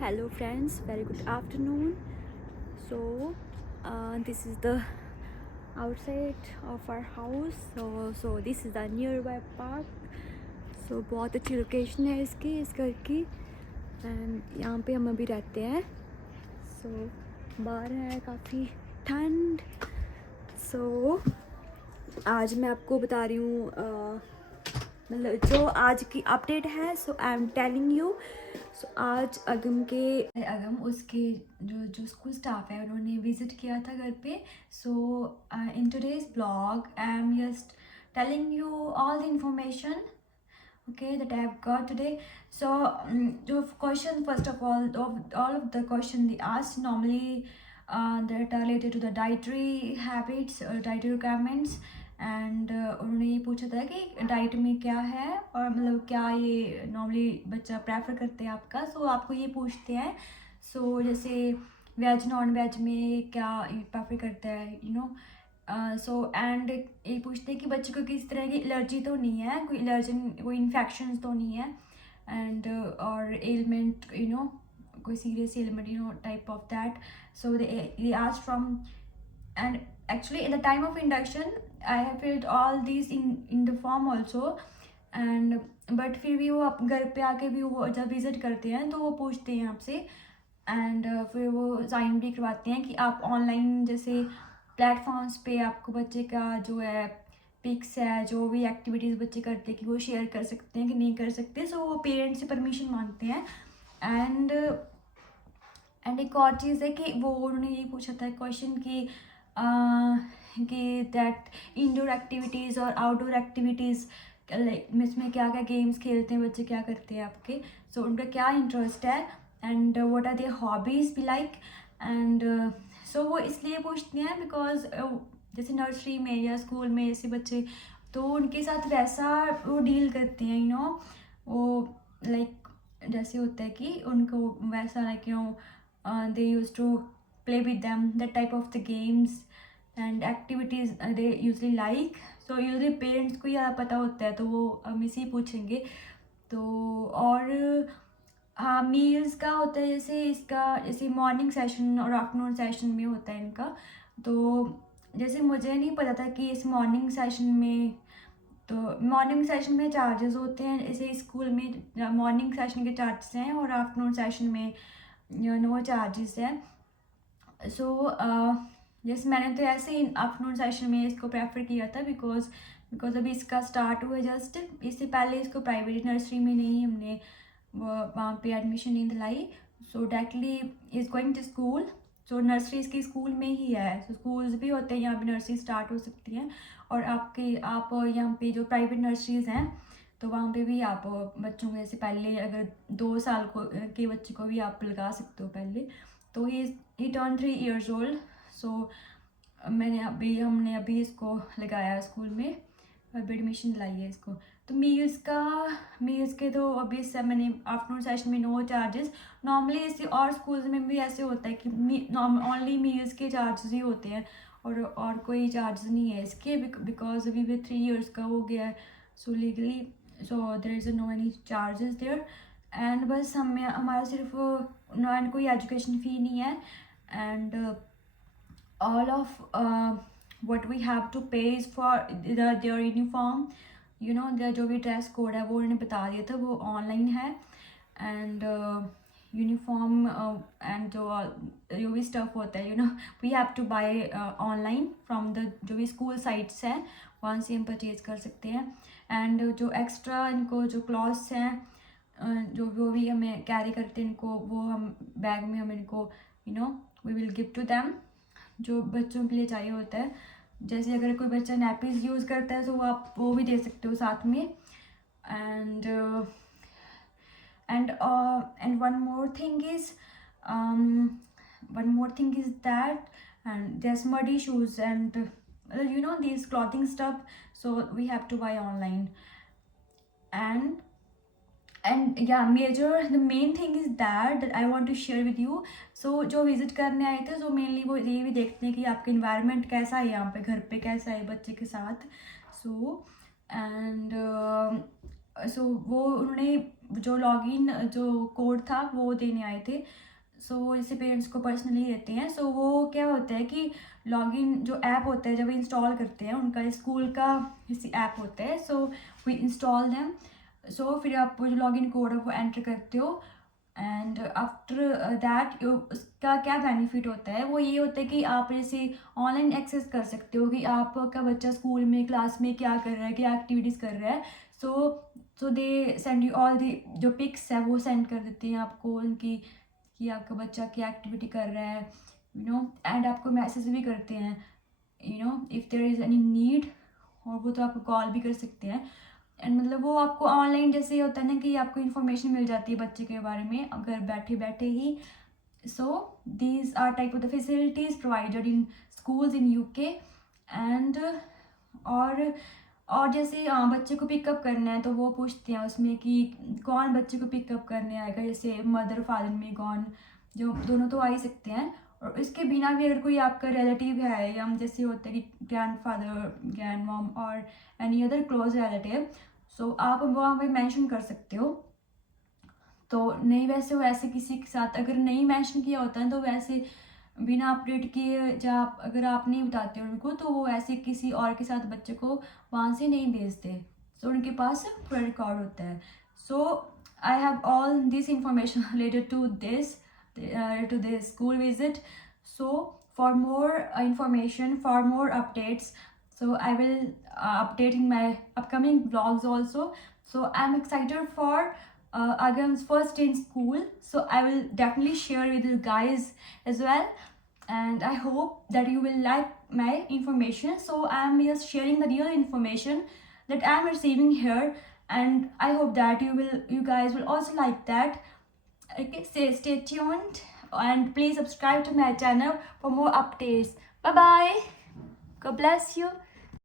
Hello friends, very good afternoon. So this is the outside of our house. So this is the nearby park. So बहुत अच्छी location है इसकी, इस घर की, एंड यहाँ पे हम अभी रहते हैं. So बाहर है काफ़ी ठंड. So आज मैं आपको बता रही हूँ मतलब जो आज की अपडेट है. So I am telling you. सो आज अगम उसके जो स्कूल स्टाफ है उन्होंने विज़िट किया था घर पे. So in today's blog I am just telling you all the information okay that I have got today. So the question, first of all of the question they asked normally that are related to the dietary habits or dietary requirements. And उन्होंने ये पूछा था कि diet में क्या है और मतलब क्या ये नॉर्मली बच्चा प्रेफर करते हैं आपका. सो आपको ये पूछते हैं. सो जैसे वेज नॉन वेज में क्या प्रेफर करता है सो एंड ये पूछते हैं कि बच्चे को किस तरह की एलर्जी तो नहीं है, कोई एलर्जन कोई इन्फेक्शन तो नहीं है, एंड और एलिमेंट कोई serious element type of that. So they asked from and actually at the time of induction I have filled all these in the form also. And but फिर भी वो घर पे आके भी वो जब विज़िट करते हैं तो वो पूछते हैं आपसे. एंड फिर वो साइन भी करवाते हैं कि आप ऑनलाइन जैसे प्लेटफॉर्म्स पे आपको बच्चे का जो है पिक्स है, जो भी एक्टिविटीज़ बच्चे करते हैं कि वो शेयर कर सकते हैं कि नहीं कर सकते. सो वो पेरेंट्स से परमिशन मांगते हैं. एंड एक और चीज़ है कि वो उन्होंने ये पूछा था क्वेश्चन कि दैट इंडोर एक्टिविटीज़ और आउटडोर एक्टिविटीज़ लाइक इसमें क्या क्या गेम्स खेलते हैं बच्चे, क्या करते हैं आपके. सो उनका क्या इंटरेस्ट है and what are their hobbies भी लाइक. एंड सो वो इसलिए पूछते हैं बिकॉज जैसे नर्सरी में या स्कूल में ऐसे बच्चे तो उनके साथ वैसा वो डील करते हैं वो लाइक जैसे होता है कि उनको वैसा like they used to play with them, that type of the games and activities they usually like. So usually parents को ज़्यादा पता होता है तो वो हम इसी पूछेंगे. तो और हाँ मील्स का होता है जैसे मॉर्निंग सेशन और आफ्टरनून सेशन में होता है इनका. तो जैसे मुझे नहीं पता था कि इस मॉर्निंग सेशन में तो मॉर्निंग सेशन में चार्जेस होते हैं. जैसे स्कूल में मॉर्निंग सेशन के चार्जेस हैं और आफ्टरनून सेशन में नो चार्जेस है. सो जैसे मैंने तो ऐसे ही आफ्टरनून सेशन में इसको प्रेफर किया था बिकॉज अभी इसका स्टार्ट हुआ जस्ट. इससे पहले इसको प्राइवेट नर्सरी में नहीं हमने वहाँ पे एडमिशन नहीं दिलाई. So directly is going to school. So nursery इसकी स्कूल में ही है. सो स्कूल्स भी होते हैं यहाँ पे, नर्सरी स्टार्ट हो सकती हैं. और आप यहाँ पे जो प्राइवेट नर्सरीज़ हैं तो वहाँ पे भी आप बच्चों को जैसे पहले अगर 2 साल के बच्चे को भी आप लगा सकते हो पहले. तो ही टर्न 3 years old. सो हमने अभी इसको लगाया स्कूल में, अभी एडमिशन दिलाई है इसको. तो मील्स के तो अभी से मैंने आफ्टरनून सेशन में नो चार्जेस. नॉर्मली ऐसे और स्कूल्स में भी ऐसे होता है कि ओनली मील्स के चार्जेस ही होते हैं और कोई चार्ज नहीं है इसके बिकॉज अभी भी 3 years का हो गया है. So legally so there is no any charges there. And बस हमारा सिर्फ नो एंड कोई एजुकेशन फ़ी नहीं है. And all of what we have to pay is for their uniform. जो भी ड्रेस कोड है वो उन्होंने बता दिया था, वो ऑनलाइन है. एंड यूनिफॉर्म एंड जो भी स्टफ़ होता है we have to buy online from the जो भी स्कूल साइट्स हैं वहाँ से हम परचेज़ कर सकते हैं. एंड जो एक्स्ट्रा इनको जो क्लॉथ्स हैं जो भी हमें कैरी करते हैं इनको, वो हम बैग में हम इनको we will give to them जो बच्चों के लिए चाहिए होता है. जैसे अगर कोई बच्चा नैपीज़ यूज़ करता है तो वो भी दे सकते हो साथ में. And one more thing is that and there's muddy shoes and these clothing stuff, so we have to buy online. And yeah, the main thing is that I want to share with you. So जो visit करने आए थे, so mainly वो ये भी देखते हैं कि आपका इन्वायरमेंट कैसा है, यहाँ पे घर पे कैसा है बच्चे के साथ. सो एंड सो वो उन्होंने जो लॉगिन जो कोड था वो देने आए थे। सो वो इसे पेरेंट्स को पर्सनली देते हैं। सो वो क्या होता है कि लॉगिन जो ऐप होता है, जब वो इंस्टॉल करते हैं, उनका स्कूल का किसी ऐप होता है, सो वी इंस्टॉल देम। सो फिर आप जो लॉगिन कोड है वो एंटर करते हो, एंड आफ्टर दैट उसका क्या बेनिफिट होता है, वो ये होता है कि आप जैसे ऑनलाइन एक्सेस कर सकते हो कि आपका बच्चा स्कूल में क्लास में क्या कर रहा है, क्या एक्टिविटीज़ कर रहा है। So they send you all the जो पिक्स है वो सेंड कर देते हैं आपको उनकी, कि आपका बच्चा क्या एक्टिविटी कर रहा है, एंड आपको मैसेज भी करते हैं, if there is any need. और वो तो आपको कॉल भी कर सकते हैं। एंड मतलब वो आपको ऑनलाइन जैसे होता है ना कि आपको इन्फॉर्मेशन मिल जाती है बच्चे के बारे में अगर बैठे बैठे ही। So these are type of the facilities provided in schools in UK. And और जैसे बच्चे को पिकअप करना है तो वो पूछते हैं उसमें कि कौन बच्चे को पिकअप करने आएगा, जैसे मदर फादर में कौन, जो दोनों तो आ ही सकते हैं। और इसके बिना भी अगर कोई आपका रिलेटिव है, या जैसे होता है कि ग्रैंड फादर, ग्रैंड मॉम और एनी अदर क्लोज रिलेटिव, सो आप वहाँ पे मेंशन कर सकते हो। तो नहीं, वैसे किसी के साथ अगर नहीं मेंशन किया होता है तो वैसे बिना अपडेट किए जब अगर आप नहीं बताते हो उनको, तो वो ऐसे किसी और के साथ बच्चे को वहाँ से नहीं भेजते। सो उनके पास पूरा रिकॉर्ड होता है। So I have all this information related to this school visit. So for more information, for more updates, so I will update in my upcoming vlogs also. So I'm excited for Agam's first day in school, so I will definitely share with you guys as well, and I hope that you will like my information. So I'm just sharing the real information that I'm receiving here, and I hope that you guys will also like that. Okay, stay tuned and please subscribe to my channel for more updates. Bye bye. God bless you.